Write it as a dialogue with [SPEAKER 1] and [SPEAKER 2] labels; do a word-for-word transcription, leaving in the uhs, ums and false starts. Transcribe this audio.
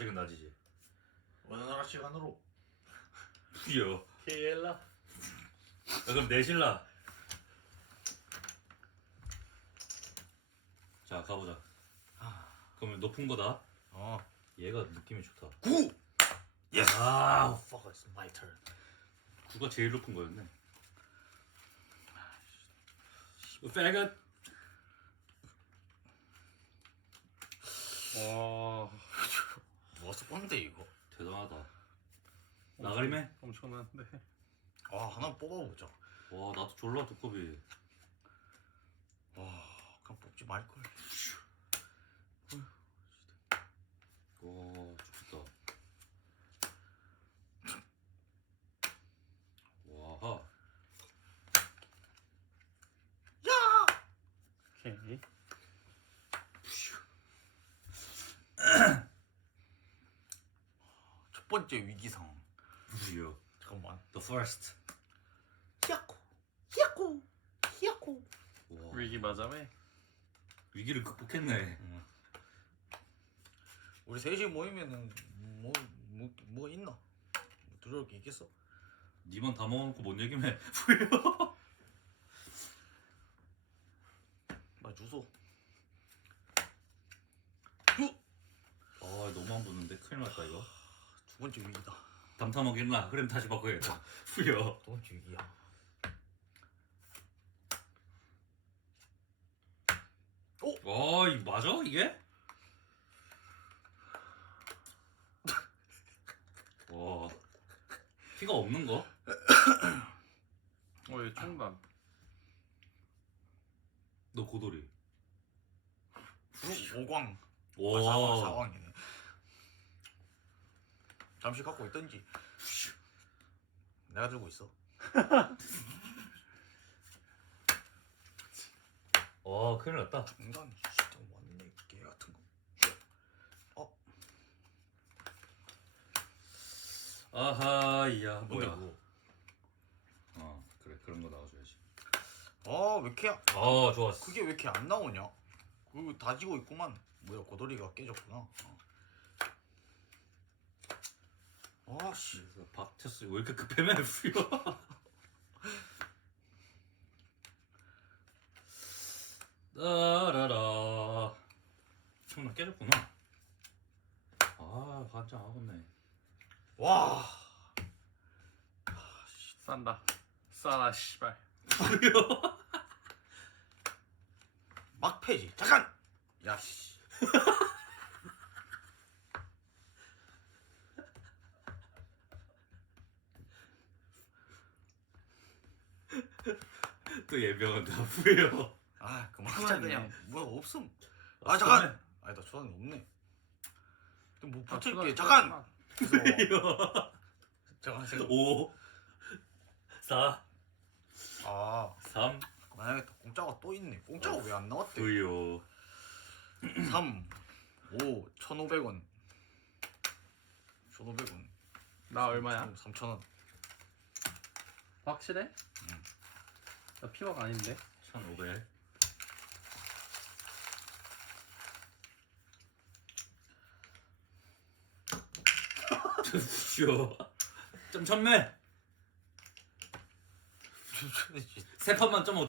[SPEAKER 1] 아직은 낮이지.
[SPEAKER 2] 어느 나라 시간으로?
[SPEAKER 1] 푸여.
[SPEAKER 3] 케일라.
[SPEAKER 1] 야, 그럼 내실라. 자 가보자. 그러면 높은 거다.
[SPEAKER 2] 어.
[SPEAKER 1] 얘가 느낌이 좋다.
[SPEAKER 2] 구. 예스.
[SPEAKER 1] 아,
[SPEAKER 2] fuck, it's my turn.
[SPEAKER 1] 구가 제일 높은 거였네. faggot.
[SPEAKER 3] 와.
[SPEAKER 2] 누가 쓸 건데 이거?
[SPEAKER 1] 대단하다. 나가리매?
[SPEAKER 3] 엄청난데.
[SPEAKER 2] 아 하나 뽑아보자.
[SPEAKER 1] 와 나도 졸라 두꺼비.
[SPEAKER 2] 와 그냥 뽑지 말 걸.
[SPEAKER 1] 와 좋겠다. 와하.
[SPEAKER 3] 오케이.
[SPEAKER 2] 첫 번째 위기 상황.
[SPEAKER 1] 무려.
[SPEAKER 2] 잠깐만.
[SPEAKER 1] The first.
[SPEAKER 2] 히야코. 히야코. 히야코.
[SPEAKER 1] 와.
[SPEAKER 3] 위기 맞아매.
[SPEAKER 1] 위기를 극복했네.
[SPEAKER 2] 우리 셋이 모이면은 뭐 뭐 뭐 있나? 뭐 들어올 게 있겠어?
[SPEAKER 1] 니만 다 먹어놓고 뭔 얘기해? 후회요.
[SPEAKER 2] 나 주소.
[SPEAKER 1] 아 너무 안 붙는데 큰일 났다 이거.
[SPEAKER 2] 두 번째 위기다.
[SPEAKER 1] 담타 먹일라. 그럼 다시 바꿔야겠다. 후여.
[SPEAKER 2] 두 번째 위기야.
[SPEAKER 1] 와, 이 맞아 이게? 와, 피가 없는 거?
[SPEAKER 3] 어, 얘 총단.
[SPEAKER 1] 너 고돌이.
[SPEAKER 2] 오- 오광.
[SPEAKER 1] 와,
[SPEAKER 2] 아, 사광 사광이네. 잠시 갖고 있던지. 내가 들고 있어.
[SPEAKER 1] 와, 큰일 났다.
[SPEAKER 2] 중단 진짜 왔네 개 같은 거. 어
[SPEAKER 1] 아하, 이야,
[SPEAKER 2] 뭔데
[SPEAKER 1] 뭐야?
[SPEAKER 2] 그거?
[SPEAKER 1] 어, 그래 그런 거 나와줘야지.
[SPEAKER 2] 아왜 이렇게 아,
[SPEAKER 1] 아, 좋았어.
[SPEAKER 2] 그게 왜 이렇게 안 나오냐? 그거 다지고 있구만. 뭐야 고돌이가 깨졌구나. 어. 아씨.
[SPEAKER 1] 그래서 박태수 왜 이렇게 급해매 후여? 따라라. 정말 깨졌구나. 아, 환장하겠네.
[SPEAKER 2] 와.
[SPEAKER 3] 싼다. 싸라 씨발.
[SPEAKER 1] 후여.
[SPEAKER 2] 막패지. 잠깐. 야씨.
[SPEAKER 1] 또 예병한다 후여.
[SPEAKER 2] 아 그만하자
[SPEAKER 3] 그만해.
[SPEAKER 2] 그냥. 뭐야 없음. 아 잠깐. 아니 나 초단이 없네. 근데 뭐
[SPEAKER 3] 아,
[SPEAKER 2] 붙을게.
[SPEAKER 3] 초단,
[SPEAKER 2] 잠깐.
[SPEAKER 3] 초단.
[SPEAKER 2] 그래서 잠깐 생각.
[SPEAKER 1] 오, 사,
[SPEAKER 2] 아
[SPEAKER 1] 삼,
[SPEAKER 2] 만약에 공짜가 또 있네. 공짜가 왜 안 나왔대?
[SPEAKER 1] 후여.
[SPEAKER 2] 삼, 오, 천오백 원. 천오백 원.
[SPEAKER 3] 나 얼마야?
[SPEAKER 2] 삼천 원.
[SPEAKER 3] 확실해?
[SPEAKER 2] 응.
[SPEAKER 3] 나 피박 아닌데.
[SPEAKER 1] 천오백. 후여. 좀 천매. 세 판만 좀